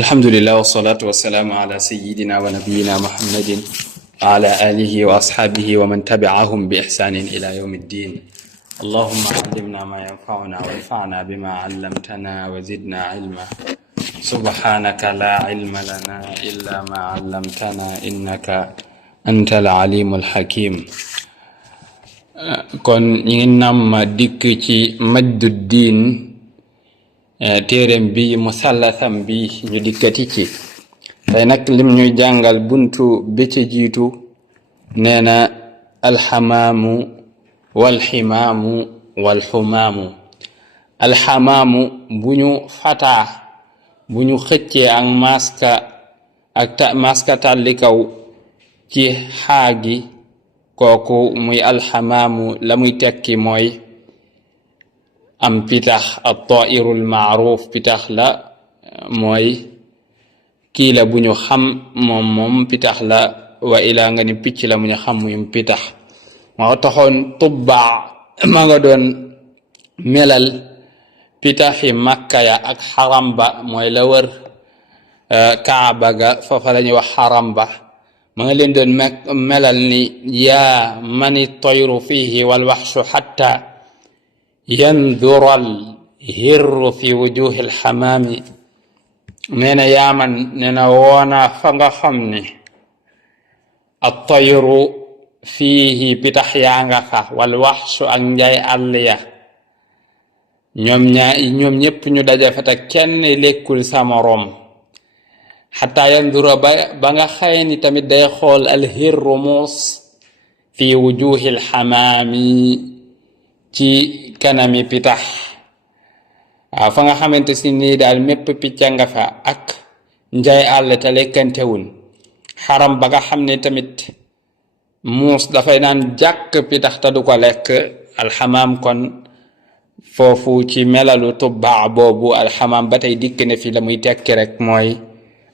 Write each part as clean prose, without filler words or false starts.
alhamdulillah wassalatu wassalamu ala sayyidina wa nabiyyina muhammadin wa ala alihi wa ashabihi wa man tabi'ahum bi ihsanin ila yawmiddin. Allahumma allimna ma yanfa'una wanfa'na bima 'allamtana wa zidna ilma. Subhanaka la ilma lana illa ma 'allamtana innaka antal alimul hakim. Kon ñi ngi nam dikk ci Majduddin téereem bi musallasam bi ñu dikkati ci tey nag lim ñuy jàngal buntu bi ci jiitu nee na alxamaamu walximaamu walxumaamu. alxamaamu bu ñu fataa bu ñu xëccee ak maska tàlli kaw ci xaagi kooku muy alxamaamu la muy tekki mooy am pitax at-taa'irul ma'ruf pitax la mooy kii la bu ñu xam moom pitax la wa ilaa nga ni picc la mu ñu xam muy pitax moo taxoon Tubbaa ma nga doon melal pitaxi Makka ya ak xaram ba mooy la wër Kaaba ga foofa la ñuy wax xaram ba ma nga leen doon melal ni yaa mani tayru fihi wal waxshu xatta yandural hirru fi wujuhil xamaami. nee na yaaman nee na woona fa nga xam ne at-tayru fiihi pitax yaa nga fa wal waxshu ak njaay àll ya ñoom ñépp ñu daje fa te kenn lekkul sa moroom xataa yandura ba nga xëy ni tamit day xool al hirru muus fi wujuhil xamaami ci kanami pitax waaw fa nga xamante si nii daal mépp picca nga fa ak njaay àll te lekkantewul xaram ba nga xam ne tamit muus dafay naan jàkk pitax te du ko lekk alxamaam. kon foofu ci melalu Tubbaa boobu alxamaam ba tey dikk ne fi la muy tekki rek mooy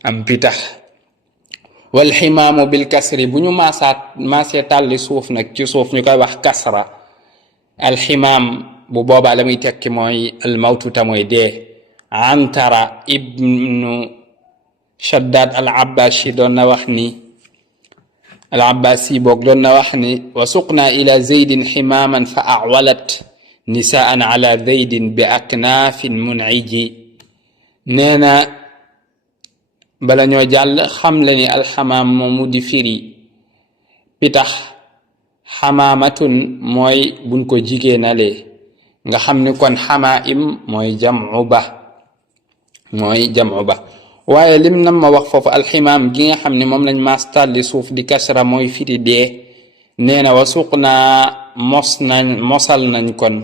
am pitax. wal ximaamu bil kasri bu ñu maasee tàlli suuf nag ci suuf ñu koy wax kasra alximaam bu boobaa la muy tekki mooy almawtu ta mooy dee. Antara ibnu Shaddad al Abbasi doon na wax ni wa suqna ila zaydin ximaaman fa awalat nisaan ala zaydin bi aknaafin mun'iji. nee na bala ñoo jàll xam la ni alxamaam moomu di firi pitax xamaamatun mooy buñ ko jigéenalee nga xam ni kon xamaim mooy jamu ba waaye lim nam ma wax foofu alximaam gi nga xam ne moom lañ maastalli suuf di kasra mooy firi dee. nee na wa suqnaa mosal nañ kon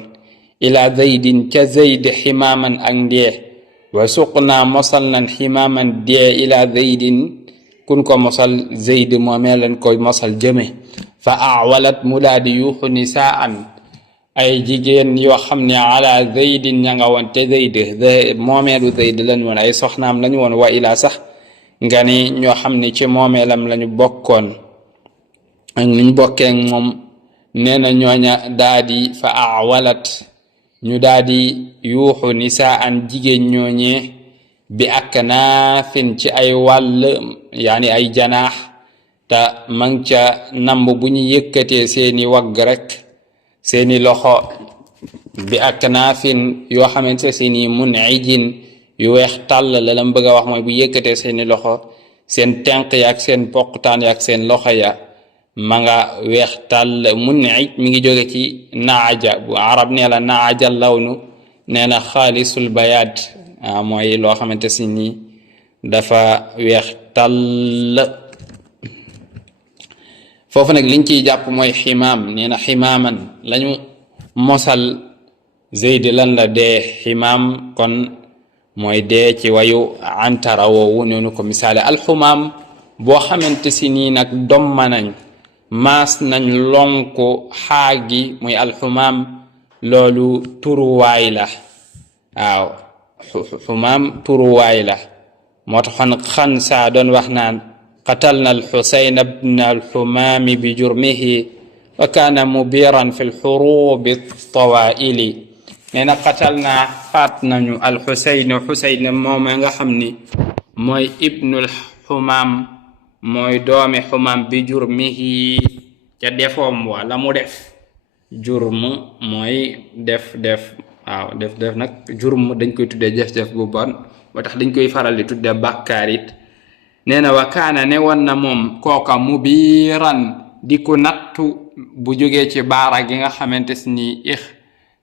ila zaydin ca zayd ximaaman ak ndee wa suqnaa mosal nañ ximaaman dee ila zaydin kun ko mosal zayd moomee lañ koy mosal jëme fa awalat mu daa di yuuxu nisaan ay jigéen yoo xam ne ala zaydin ña nga woon te zayd moomeelu zayd lañ woon ay soxnaam lañu woon wa ilaa sax nga ni ñoo xam ne ci moomeelam lañu bokkoon ak niñ bokkee ak moom. nee na ñooña daa di fa awalat ñu daa di yuuxu nisaan jigéen ñooñee bi aknaafin ci ay wàll yaani ay janaax te mang ca namb bu ñu yëkkatee seeni wagg rek seeni loxo bi aknaafin yoo xamante seeni mun'ijin yu weex tàll la lam bëgg a wax mooy bu yëkkatee seeni loxo seen tenq ya ak seen poqtaan ya ak seen loxo ya ma nga weex tàll. mun'ij mi ngi jóge ci naaja bu arab nee la naaja lawnu nee na xaalisul bayaad mooy loo xamante si nii dafa weex tàll. foofu nag liñ ciy jàpp mooy ximaam. nee na ximaaman lañu mosal Zayd lan la dee. ximaam kon mooy dee ci wayu antara woowu noonu ko misaale. alxumaam boo xamante si nii nag domma nañ maas nañ lonku xaagi muy alxumaam loolu turuwaay la waaw xumaam turuwaay la moo taxoon Xansa doon wax naan qatalna alxusayn bna alxumaami bi jurmihi wa kaana mubiran fi lxurubi tawaili. nee na qatalna faat nañu alxusayn moom nga xam ni mooy ibnul xumaam mooy doomi xumaam bi jurmihi ca defoom wala mu def jurm mooy def waaw def nag jurm dañ koy tuddee def bu bon ba tax dañ koy faral di tuddee bàkkaar it nee na wa kaana ne woon na moom kooka mubiiran di ko nattu bu jógee ci baara gi nga xamante ni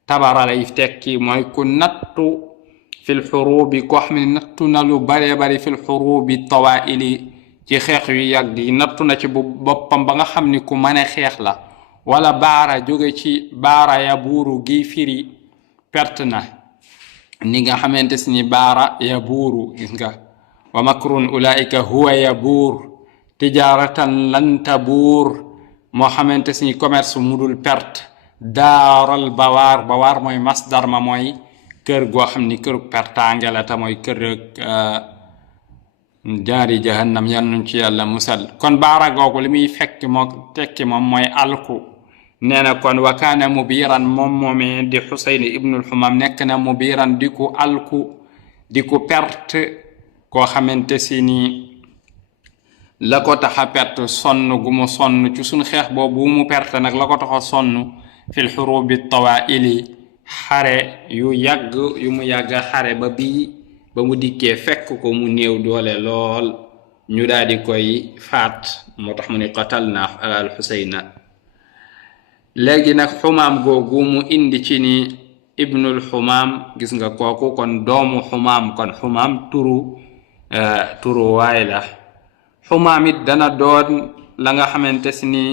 tabara lay tekki mooy ku nattu fil xurubi koo xam ne nattu na lu bare bari fil xurubi tawaili ci xeex yu yàgg yi nattu na ci boppam ba nga xam ni ku mën a xeex la wala baara jóge ci baara ya buuru gi firi perte na ni nga xamante ni baara ya buuru gis nga wa makrun ulaika huwa ya buur tijaratan lan tabuur moo xamante ni commerce mudul perte daaral bawaar mooy masdar ma mooy kër goo xam ni këru pertaange la te mooy kër jaari jahannam yal nañ ci yàlla musal kon baara googu li muy fekk moo tekki moom mooy alku nee na kon wa kaana mubiran moom moomee di Xuseyn ibnul Xumaam nekk na mubiran di ku alku di ku perte koo xamante si ni la ko tax a perte sonn gu mu sonn ci suñ xeex boobu mu perte nag la ko tax a sonn fil xurubi tawaili xare yu yàgg yu mu yàgg xare ba mu dikkee fekk ko mu néew doole lool ñu daal di koy faat moo tax mu ni qatalna al Xuseyna léegi nag xumaam googu mu indi ci ni ibnul xumaam gis nga kooku kon doomu xumaam kon xumaam turu waay la xumaam it dana doon la nga xamante si ni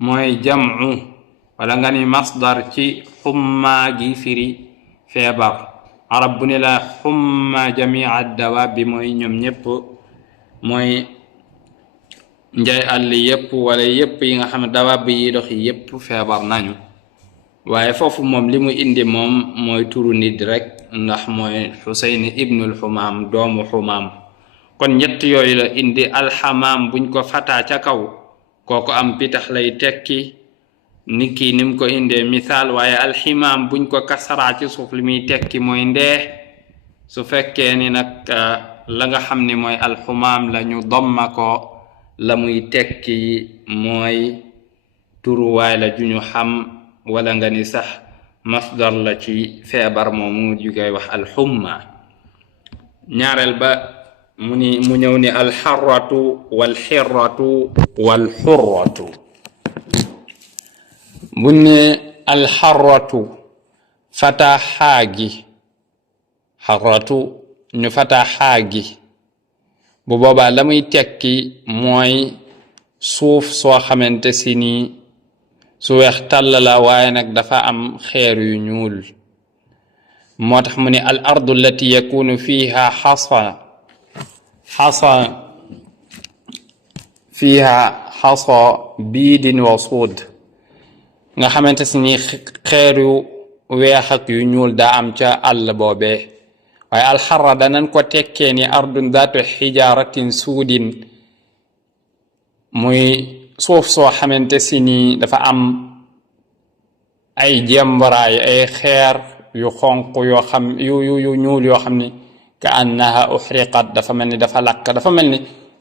mooy jam'u wala nga ni masdar ci xumma gi firi feebar arab bu ne la xumma jamia dawaab bi mooy ñoom ñëpp mooy njay àll yëpp wala yëpp yi nga xam ne dawaab yi dox yëpp feebar nañu waaye foofu moom li mu indi moom mooy turu nit rek ndax mooy Xuseyn ibnul Xumaam doomu Xumaam kon ñett yooyu la indi alxamaam buñ ko fataa ca kaw kooku am pitax lay tekki nit ki nim ko indee misaal waaye alximaam buñ ko kasaraa ci suuf li muy tekki mooy ndee su fekkee ni nag la nga xam ni mooy alxumaam la ñu domma ko la muy tekki mooy turuwaay la ju ñu xam wala nga ni sax masdar la ci feebar moomu ju koy wax alxumma ñaareel ba mu ñëw ni alxarratu walxirratu walxurratu bu ne alxarratu fata xaagi xarratu ñu fata xaagi bu boobaa la muy tekki mooy suuf soo xamante si ni su weex tàll la waaye nag dafa am xeer yu ñuul moo tax mu ne al ardu allati yakunu fiha xasa biidin wa suud nga xamante si ni xeer yu weex ak yu ñuul daa am ca àll boobee waaye alxarra danañ ko tekkee ni ardun daatu xijaaratin suudin muy suuf soo xamante si ni dafa am ay jembaraay ay xeer yu xonq yoo xam yu ñuul yoo xam ni ka annaha uxriqat dafa mel ni dafa lakk dafa mel ni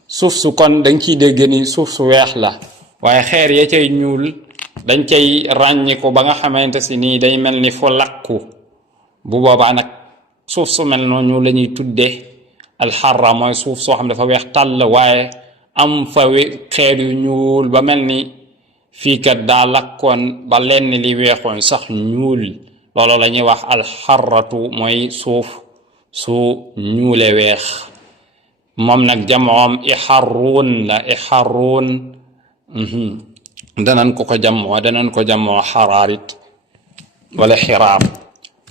suuf su kon dañ ciy dégg ni suuf su weex la waaye xeer ya cay ñuul dañ cay ràññiku ba nga xamante si nii day mel ni fu lakku bu boobaa nag suuf su mel noonu la ñuy tudde alxarra mooy suuf soo xam dafa weex tàll waaye am fa xeer yu ñuul ba mel ni fii kat daa lakkoon ba lenn li weexoon sax ñuul loolu la ñuy wax alxarratu mooy suuf su ñuule weex moom nag jamoom ixarruun la ixarruun danañ ko jamoo xaraarit wala xiraar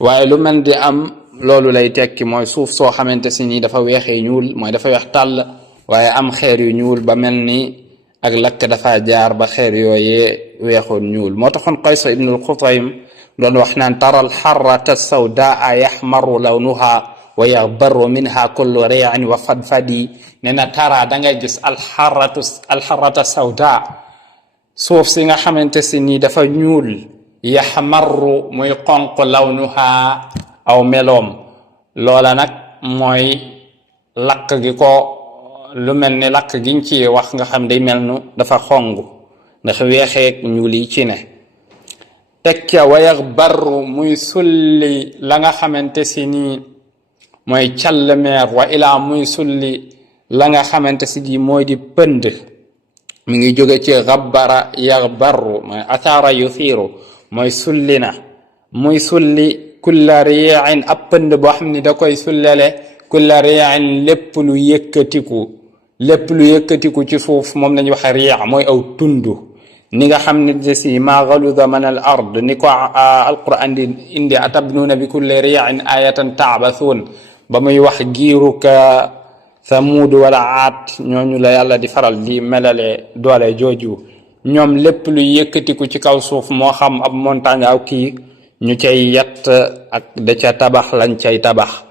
waaye lu mel di am loolu lay tekki mooy suuf soo xamante si ni dafa weexee ñuul mooy dafa weex tàll waaye am xeer yu ñuul ba mel ni ak lakk dafa jaar ba xeer yooyee weexoon ñuul moo taxoon Qays ibnul Xutaym doon wax naan taral xarrata sawdaa yaxmaru lawnuha wa yaxbaru minha kullu ri'in wa fadfadi nee na tara da ngay gis alxarrata sawda suuf si nga xamante si ni dafa ñuul yaxmaru muy xonq lawnuha aw meloom loola nag mooy lakk gi ko lu mel ni lakk giñ ci wax nga xam day mel nu dafa xong ndax weexeek ñuul yi ci ne teg ca wayax barru muy sulli la nga xamante si nii mooy call meer wa ilaa muy sulli la nga xamante si di mooy di pënd mi ngi jóge ci xabbara yax barru mooy athara yuthiru mooy sulli na muy sulli kulla ri'in ab pënd boo xam ni da koy sullele kulla ri'in lépp lu yëkkatiku ci suuf moom lañuy wax ri' mooy aw tundu ni nga xam ne si ma galuda man al ard ni ko alquran di indi atabnuuna bi kulli ri'in ayatan ta'bathun ba muy wax giiruka Samuud wala Aat ñooñu la yàlla di faral di melale doole jooju ñoom lépp lu yëkkatiku ci kaw suuf moo xam ab montagne aw kii ñu cay yett ak da ca tabax lañ cay tabax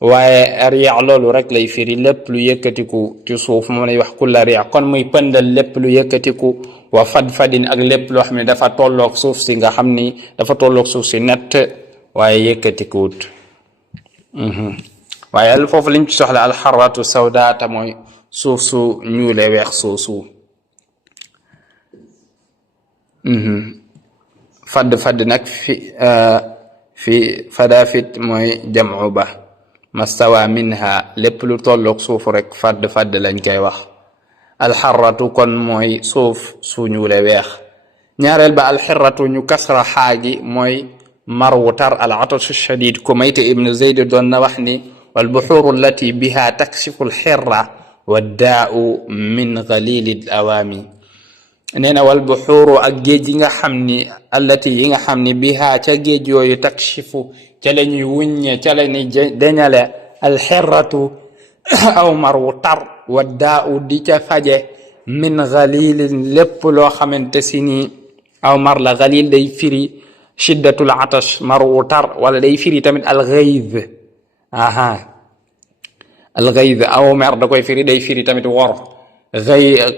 waaye riya loolu rek lay firi lépp lu yëkkatiku ci suuf moom lay wax kulla riya kon muy pëndal lépp lu yëkkatiku wa fadfadin ak lépp loo xam ne dafa tolloog suuf si nga xam ni dafa tolloog suuf si nett waaye yëkkatikuwut waaye foofu liñ ci soxla alxaratu sawda ta mooy suuf su ñuule weex soosu fadd nag fi fadafit mooy jamu ba mastawa minha lépp lu tolloog suuf rek fadd lañ koy wax alxaratu kon mooy suuf su ñuule weex ñaareel ba alxiratu ñu kasra xaagi mooy marwu tar al atash shadid ku mayte ibnu zayd doon na wax ni wal buxuuru allati biha takshifu alxirra waddaau min galili al awaami nee na wal buxuuru ak géej yi nga xam ni allati yi nga xam ni biha ca géej yooyu takshifu ca la ñuy wuññe ca la ñuy deñale alxirratu aw marwu tar waddaau di ca faje min galilin lépp loo xamante si ni aw mar la galil day firi shiddatul atash marwu tar wala day firi tamit alxayd alxayd aw mer da koy firi day firi tamit wor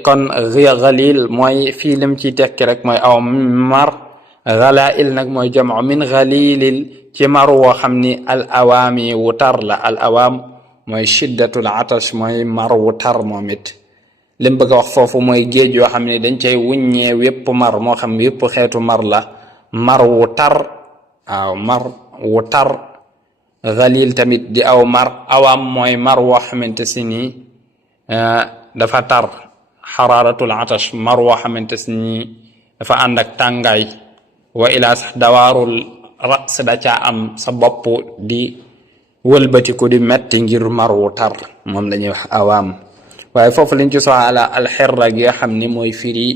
kon galil mooy fii lim ci tekki rek mooy aw mar galail nag mooy jamu min galilil ci mar woo xam ni al awaami wu tar la al awaam mooy shiddatul atash mooy mar wu tar moom it lim bëgg a wax foofu mooy géej yoo xam ne dañ cay wuññee wépp mar moo xam wépp xeetu mar la mar wu tar waaw mar wu tar galil tamit di aw mar awaam mooy mar woo xamante si nii dafa tar xaraaratul atash mar woo xamante si nii dafa ànd ak tàngaay wa ilaa sax dawaarul ras da caa am sa bopp di wëlbatiku di metti ngir mar wu tar moom lañuy wax awaam waaye foofu liñ ci soxla alxirra gi nga xam ni mooy firi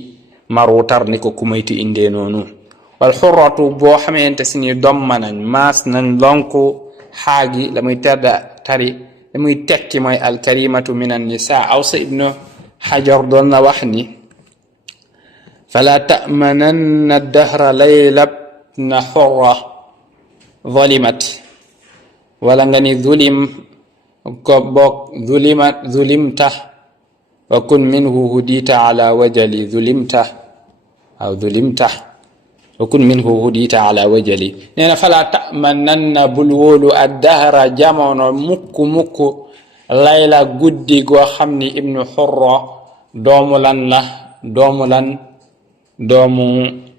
mar wu tar ni ko kumayti indee noonu wal xurratu boo xamante si ni domma nañ maas nañ lonku xaagi la muy tari la muy tekki mooy alkarimatu min annisa Awsa ibnu Hajar doon na wax ni fala tamananna dahra laylabna xurra zalimat wala nga ni zulim ko bokk zulimta wa kun minhu hudita ala wajali zulimta wa kun minhu hudita ala wajali nee na fala tamananna bul wóolu addahra jamono mukk layla guddi goo xam ni ibnu xurra doomu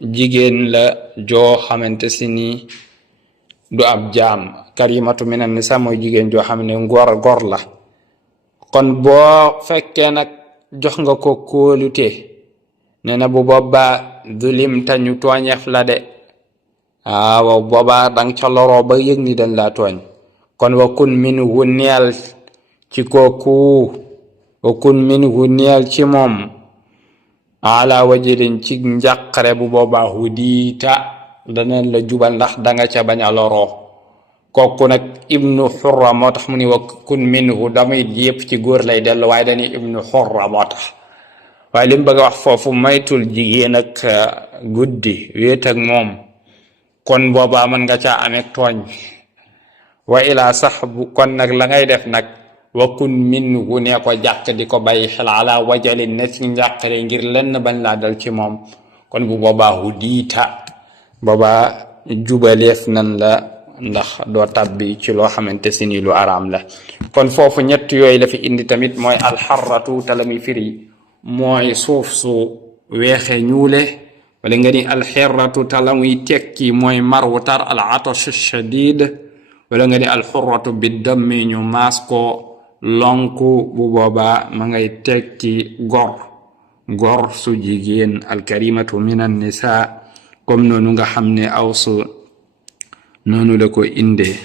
jigéen la joo xamante si ni du ab jaam karimatu min an-nisa mooy jigéen joo xam ne gor la kon boo fekkee nag jox nga ko kóolute nee na bu boobaa zulim tañu tooñeef la de waaw boobaa dang ca loroo ba yëg ni dañ laa tooñ kon wa kun minhu neel ci kooku wa kun minhu neel ci moom ala wajilin ci njàqare bu boobaa hudiita daneen la jubal ndax danga ca bañ a loroo kooku nag ibnu xurra moo tax mu ni wa kun minhu damay yépp ci góor lay dellu waaye dañuy ibnu xurra moo tax waaye li mu bëgg a wax foofu maytul jigéen ak guddi wéet ak moom kon boobaa mën nga caa amee tooñ wa ilaa sax bu kon nag la ngay def nag wa kun minhu ne ko jàkk di ko bàyyi xel ala wajalin ne ci njàqare ngir lenn bañ laa dal ci moom kon bu boobaa hudiita boobaa jubaleef nan la ndax doo tabbi ci loo xamante si ni lu araam la. kon foofu ñett yooyu la fi indi tamit mooy alxarratu te la muy firi mooy suuf su weexe ñuule, wala nga ni alxirratu te la muy tekki mooy mar wu tar al atash shadid, wala nga ni alxurratu bi dammi ñu maas ko lonku, bu boobaa ma ngay tekki gor su jigéen alkarimatu min an nisa, comme noonu nga xam ne Aws noonu la ko indee.